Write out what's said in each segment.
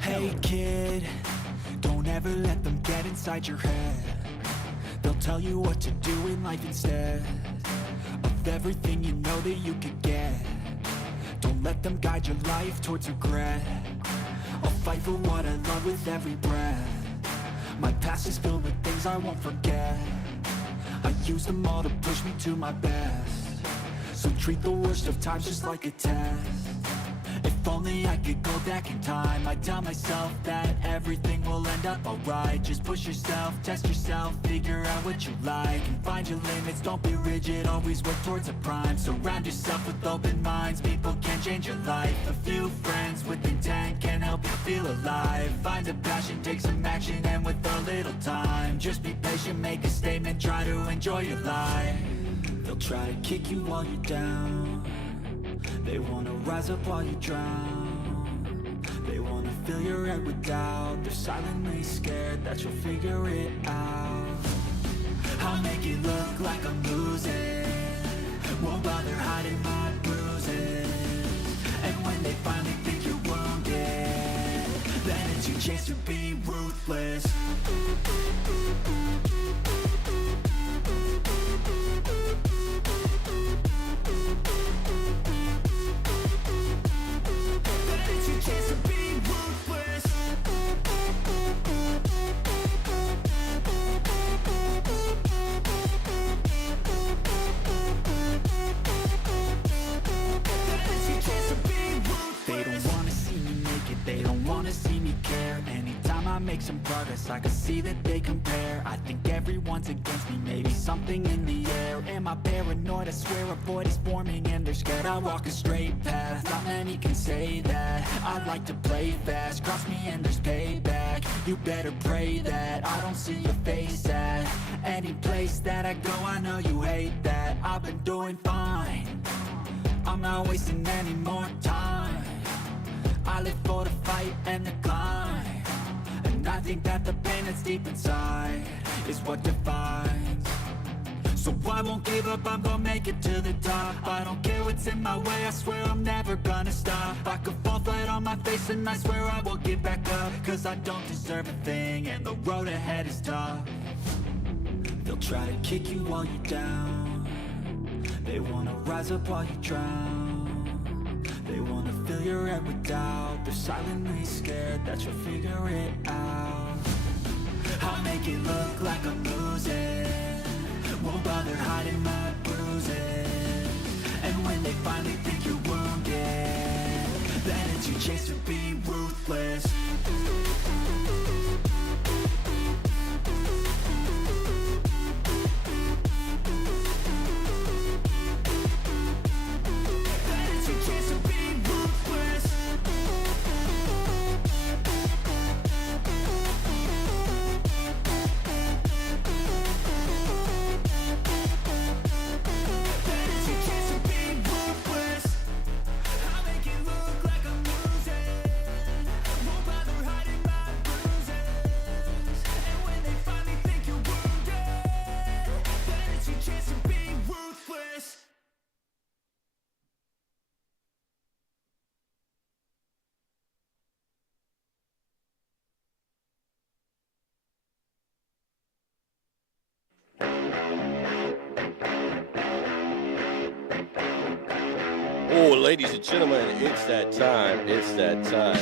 Hey kid, don't ever let them get inside your head. They'll tell you what to do in life instead of everything you know that you could get. Don't let them guide your life towards regret. I'll fight for what I love with every breath. My past is filled with things I won't forget. I use them all to push me to my best. So treat the worst of times just like a test. If only I could go back in time, I'd tell myself that everything will end up alright. Just push yourself, test yourself, figure out what you like, and find your limits, don't be rigid, always work towards a prime. Surround yourself with open minds, people can change your life. A few friends with intent can help you feel alive. Find a passion, take some action, and with a little time, just be patient, make a statement, try to enjoy your life. They'll try to kick you while you're down. They wanna rise up while you drown. They wanna fill your head with doubt. They're silently scared that you'll figure it out. I'll make it look like I'm losing. Won't bother hiding my bruises. And when they finally think you're wounded, then it's your chance to be ruthless. They don't wanna see me care. Anytime I make some progress, I can see that they compare. I think everyone's against me, maybe something in the air. Am I paranoid? I swear a void is forming and they're scared I walk a straight path. Not many can say that. I like to play fast, cross me and there's payback. You better pray that I don't see your face at any place that I go. I know you hate that. I've been doing fine, I'm not wasting any more time. I live for the fight and the climb, and I think that the pain that's deep inside is what defines. So I won't give up, I'm gonna make it to the top. I don't care what's in my way, I swear I'm never gonna stop. I could fall flat on my face and I swear I will get back up, cause I don't deserve a thing and the road ahead is tough. They'll try to kick you while you're down. They wanna rise up while you drown. They wanna fill your head with doubt. They're silently scared that you'll figure it out. I'll make it look like I'm losing. Won't bother hiding my bruises. And when they finally think you're wounded, then it's your chance to be ruthless. Oh, ladies and gentlemen, it's that time. It's that time.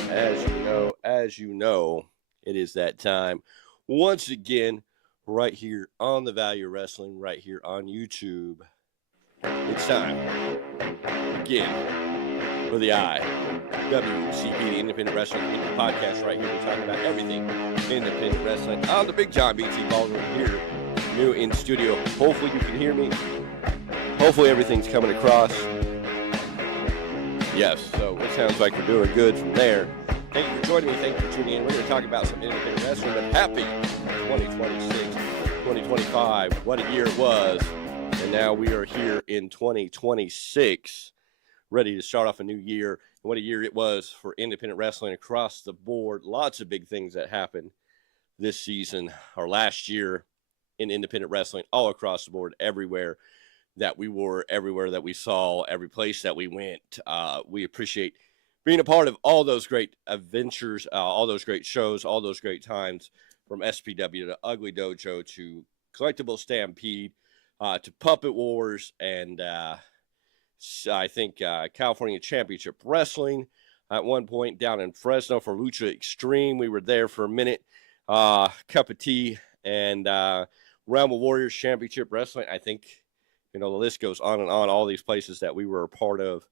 As you know, it is that time. Once again, right here on the Value Wrestling, right here on YouTube. It's time again for the IWCP, the Independent Wrestling Podcast, right here. We're talking about everything independent wrestling on the Big John BT Ballroom here, new in studio. Hopefully you can hear me. Hopefully everything's coming across. Yes, so it sounds like we're doing good from there. Thank you for joining me. Thank you for tuning in. We're going to talk about some independent wrestling, but happy 2026, 2025. What a year it was. And now we are here in 2026, ready to start off a new year. And what a year it was for independent wrestling across the board. Lots of big things that happened this season or last year in independent wrestling, all across the board, everywhere that we were, everywhere that we saw, every place that we went. We appreciate being a part of all those great adventures, all those great shows, all those great times, from SPW to Ugly Dojo to Collectible Stampede to Puppet Wars, and I think California Championship Wrestling at one point down in Fresno for Lucha Extreme. We were there for a minute. Cup of tea, and Realm of Warriors Championship Wrestling. I think, the list goes on and on, all these places that we were a part of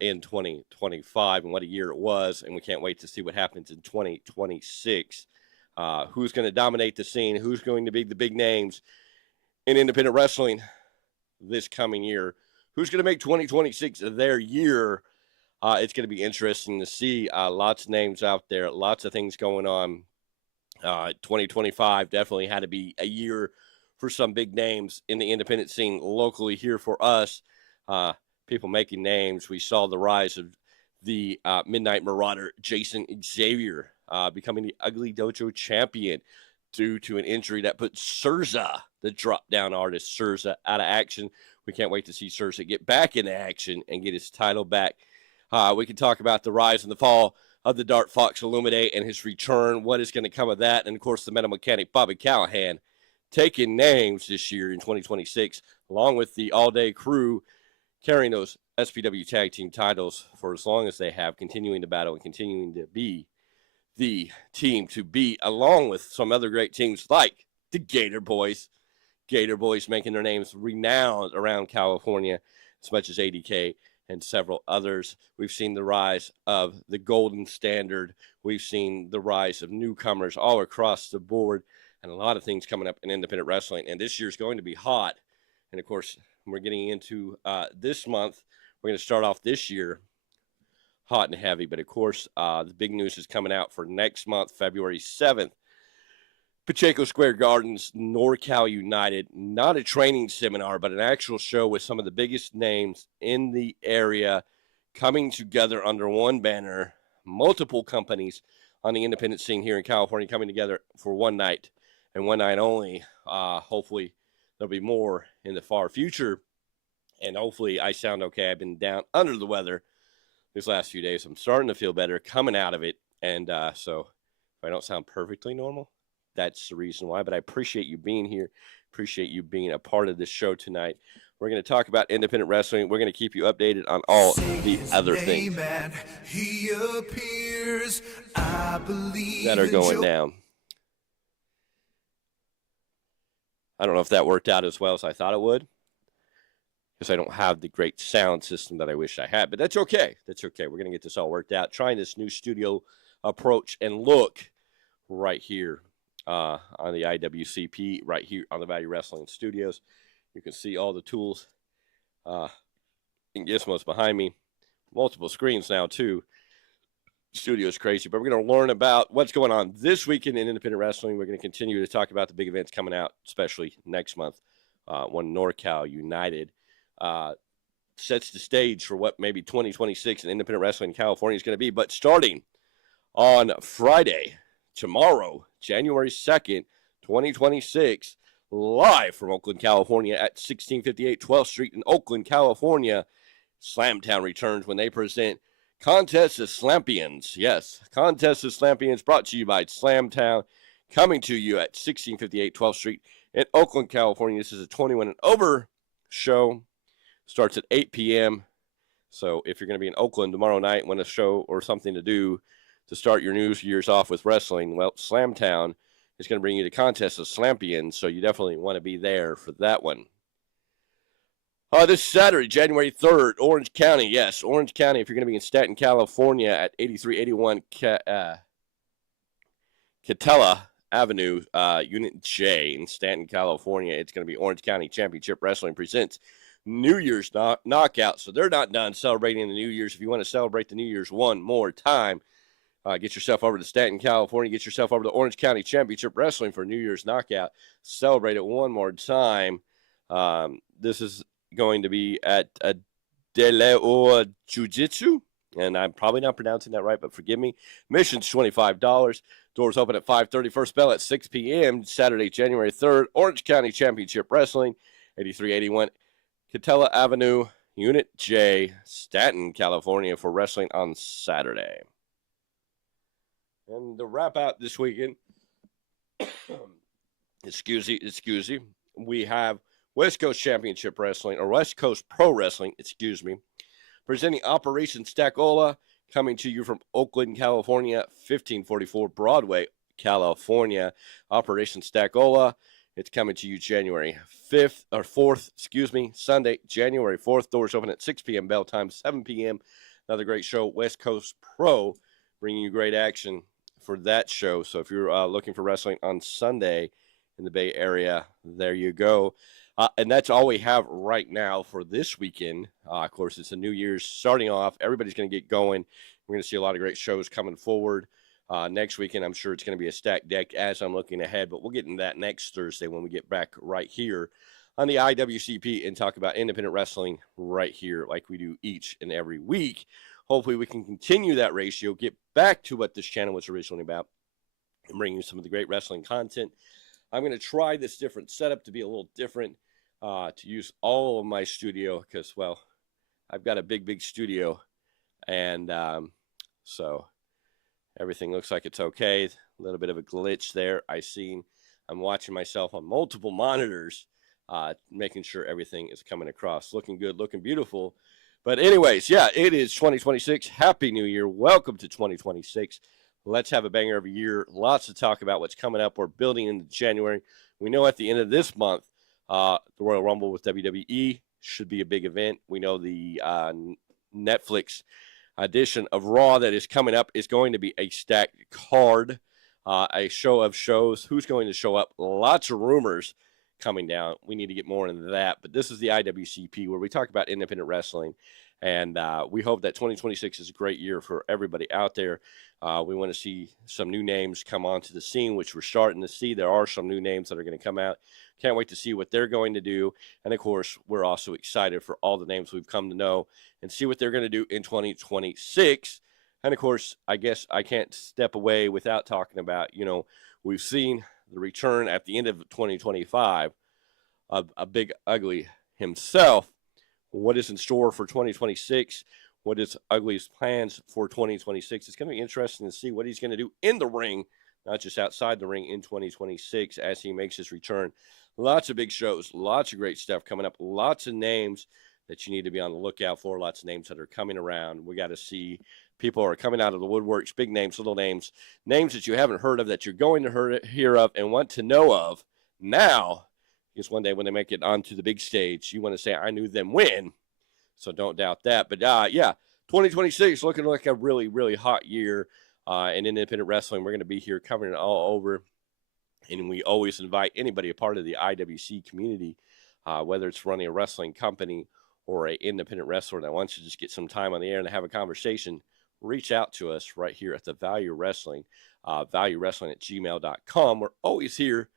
in 2025, and what a year it was, and we can't wait to see what happens in 2026. Who's going to dominate the scene? Who's going to be the big names in independent wrestling this coming year? Who's going to make 2026 their year? It's going to be interesting to see. Lots of names out there, lots of things going on. 2025 definitely had to be a year for some big names in the independent scene locally here for us. People making names. We saw the rise of the Midnight Marauder, Jason Xavier, becoming the Ugly Dojo champion due to an injury that put Surza, the drop-down artist, Surza, out of action. We can't wait to see Surza get back into action and get his title back. We can talk about the rise and the fall of the Dark Fox Illuminate and his return. What is going to come of that? And, of course, the Metal Mechanic Bobby Callahan taking names this year in 2026, along with the all-day crew carrying those SPW tag team titles for as long as they have, continuing to battle and continuing to be the team to beat, along with some other great teams like the Gator Boys. Gator Boys making their names renowned around California, as much as ADK and several others. We've seen the rise of the Golden Standard. We've seen the rise of newcomers all across the board, and a lot of things coming up in independent wrestling. And this year's going to be hot. And, of course, we're getting into this month. We're going to start off this year hot and heavy. But, of course, the big news is coming out for next month, February 7th. Pacheco Square Gardens, NorCal United. Not a training seminar, but an actual show with some of the biggest names in the area coming together under one banner. Multiple companies on the independent scene here in California coming together for one night and one night only. Hopefully there'll be more in the far future. And hopefully I sound okay. I've been down under the weather these last few days. I'm starting to feel better coming out of it. And so if I don't sound perfectly normal, that's the reason why. But I appreciate you being here. Appreciate you being a part of this show tonight. We're going to talk about independent wrestling. We're going to keep you updated on all the other things he appears, I believe that are going down. I don't know if that worked out as well as I thought it would, because I don't have the great sound system that I wish I had. But that's okay. That's okay. We're going to get this all worked out. Trying this new studio approach and look right here on the IWCP, right here on the Value Wrestling Studios. You can see all the tools and gizmos behind me. Multiple screens now, too. Studio's crazy. But we're going to learn about what's going on this weekend in independent wrestling. We're going to continue to talk about the big events coming out, especially next month, when NorCal United sets the stage for what maybe 2026 in independent wrestling in California is going to be. But starting on Friday, tomorrow, January 2nd, 2026, live from Oakland, California at 1658 12th Street in Oakland, California, Slamtown returns when they present Contest of Slampions. Yes, Contest of Slampions brought to you by Slamtown, coming to you at 1658 12th Street in Oakland, California. This is a 21 and over show. Starts at 8 p.m. So if you're going to be in Oakland tomorrow night, want a show or something to do to start your New Year's off with wrestling, well, Slamtown is going to bring you the Contest of Slampions, so you definitely want to be there for that one. This Saturday, January 3rd, Orange County. Yes, Orange County, if you're going to be in Staten, California at 8381 Catella Avenue, Unit J in Stanton, California. It's going to be Orange County Championship Wrestling presents New Year's Knockout. So they're not done celebrating the New Year's. If you want to celebrate the New Year's one more time, get yourself over to Stanton, California. Get yourself over to Orange County Championship Wrestling for New Year's Knockout. Celebrate it one more time. This is going to be at Deleo Jiu-Jitsu, and I'm probably not pronouncing that right, but forgive me. Admission's $25. Doors open at 5:30. First bell at 6 p.m. Saturday, January 3rd. Orange County Championship Wrestling, 8381 Catella Avenue, Unit J, Staten, California, for wrestling on Saturday. And to wrap out this weekend, excuse me, we have West Coast Championship Wrestling, or West Coast Pro Wrestling, presenting Operation Stackola, coming to you from Oakland, California, 1544 Broadway, California. Operation Stackola, it's coming to you January 4th, Sunday, January 4th. Doors open at 6 p.m., bell time 7 p.m. Another great show, West Coast Pro, bringing you great action for that show. So if you're looking for wrestling on Sunday in the Bay Area, there you go. And that's all we have right now for this weekend. Of course, it's a New Year's starting off. Everybody's going to get going. We're going to see a lot of great shows coming forward. Next weekend, I'm sure it's going to be a stacked deck as I'm looking ahead, but we'll get into that next Thursday when we get back right here on the IWCP and talk about independent wrestling right here like we do each and every week. Hopefully we can continue that ratio, get back to what this channel was originally about, and bring you some of the great wrestling content. I'm going to try this different setup to be a little different, to use all of my studio because, well, I've got a big studio, and so everything looks like it's okay. A little bit of a glitch there. I'm watching myself on multiple monitors, making sure everything is coming across. Looking good, looking beautiful. But anyways, yeah, it is 2026. Happy New Year. Welcome to 2026. Let's have a banger of a year. Lots to talk about what's coming up. We're building into January. We know at the end of this month, the Royal Rumble with WWE should be a big event. We know the Netflix edition of Raw that is coming up is going to be a stacked card, a show of shows. Who's going to show up? Lots of rumors coming down. We need to get more into that. But this is the IWCP where we talk about independent wrestling. And we hope that 2026 is a great year for everybody out there. We want to see some new names come onto the scene, which we're starting to see. There are some new names that are going to come out. Can't wait to see what they're going to do. And, of course, we're also excited for all the names we've come to know and see what they're going to do in 2026. And, of course, I guess I can't step away without talking about, we've seen the return at the end of 2025 of a Big Ugly himself. What is in store for 2026? What is Ugly's plans for 2026? It's going to be interesting to see what he's going to do in the ring, not just outside the ring, in 2026 as he makes his return. Lots of big shows, lots of great stuff coming up, lots of names that you need to be on the lookout for, lots of names that are coming around. We got to see people are coming out of the woodworks, big names, little names, names that you haven't heard of that you're going to hear of and want to know of now. Because one day when they make it onto the big stage, you want to say, I knew them when. So don't doubt that. But, 2026 looking like a really, really hot year in independent wrestling. We're going to be here covering it all over. And we always invite anybody a part of the IWC community, whether it's running a wrestling company or an independent wrestler that wants to just get some time on the air and have a conversation, reach out to us right here at the Value Wrestling, valuewrestling@gmail.com. We're always here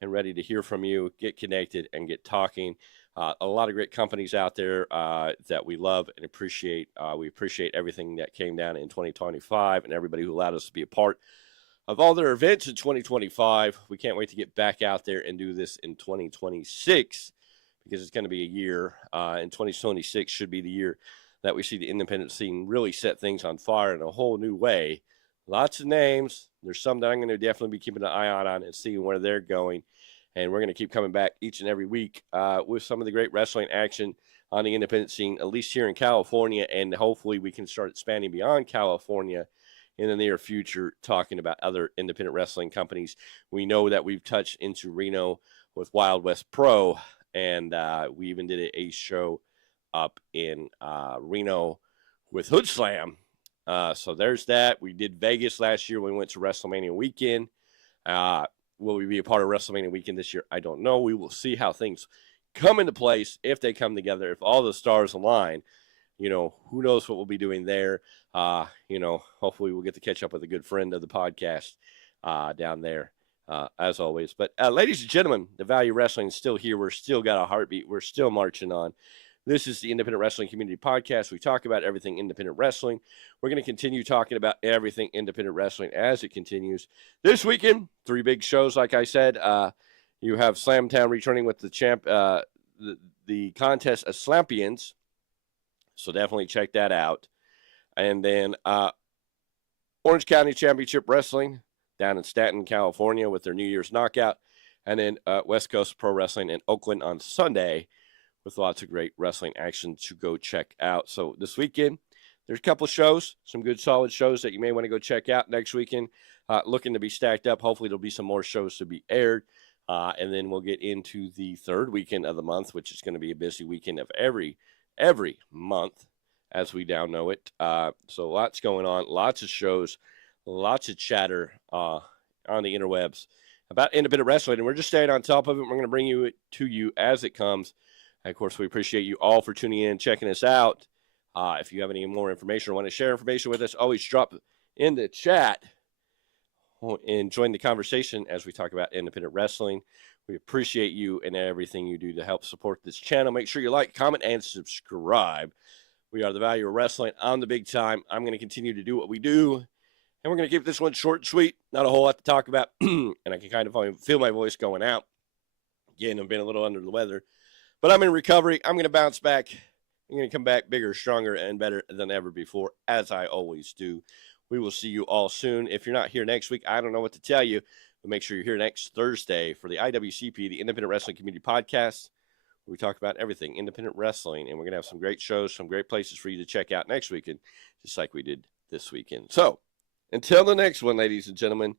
and ready to hear from you, get connected, and get talking. A lot of great companies out there that we love and appreciate. We appreciate everything that came down in 2025 and everybody who allowed us to be a part of all their events in 2025. We can't wait to get back out there and do this in 2026 because it's going to be a year, and 2026 should be the year that we see the independent scene really set things on fire in a whole new way. Lots of names. There's some that I'm going to definitely be keeping an eye on and seeing where they're going. And we're going to keep coming back each and every week with some of the great wrestling action on the independent scene, at least here in California. And hopefully we can start expanding beyond California in the near future, talking about other independent wrestling companies. We know that we've touched into Reno with Wild West Pro. And we even did a show up in Reno with Hoodslam. So there's that. We did Vegas last year when we went to WrestleMania weekend. Will we be a part of WrestleMania weekend this year? I don't know. We will see how things come into place, if they come together, if all the stars align. Who knows what we'll be doing there. Hopefully we'll get to catch up with a good friend of the podcast down there, as always. But ladies and gentlemen, the Value Wrestling is still here. We're still got a heartbeat. We're still marching on. This is the Independent Wrestling Community Podcast. We talk about everything independent wrestling. We're going to continue talking about everything independent wrestling as it continues. This weekend, 3 big shows, like I said. You have Slamtown returning with the champ, the contest of Slampions. So definitely check that out. And then Orange County Championship Wrestling down in Stanton, California with their New Year's Knockout. And then West Coast Pro Wrestling in Oakland on Sunday with lots of great wrestling action to go check out. So this weekend, there's a couple of shows, some good solid shows that you may want to go check out next weekend. Looking to be stacked up. Hopefully there'll be some more shows to be aired. And then we'll get into the third weekend of the month, which is going to be a busy weekend of every month as we now know it. So lots going on, lots of shows, lots of chatter on the interwebs about independent wrestling. And we're just staying on top of it. We're going to bring it to you as it comes. And of course, we appreciate you all for tuning in, checking us out. If you have any more information or want to share information with us, always drop in the chat and join the conversation as we talk about independent wrestling. We appreciate you and everything you do to help support this channel. Make sure you like, comment, and subscribe. We are the Value of Wrestling on the big time. I'm going to continue to do what we do, and we're going to keep this one short and sweet. Not a whole lot to talk about, and I can kind of feel my voice going out. Again, I've been a little under the weather, but I'm in recovery. I'm going to bounce back. I'm going to come back bigger, stronger, and better than ever before, as I always do. We will see you all soon. If you're not here next week, I don't know what to tell you, but make sure you're here next Thursday for the IWCP, the Independent Wrestling Community Podcast, where we talk about everything independent wrestling, and we're going to have some great shows, some great places for you to check out next weekend, just like we did this weekend. So, until the next one, ladies and gentlemen,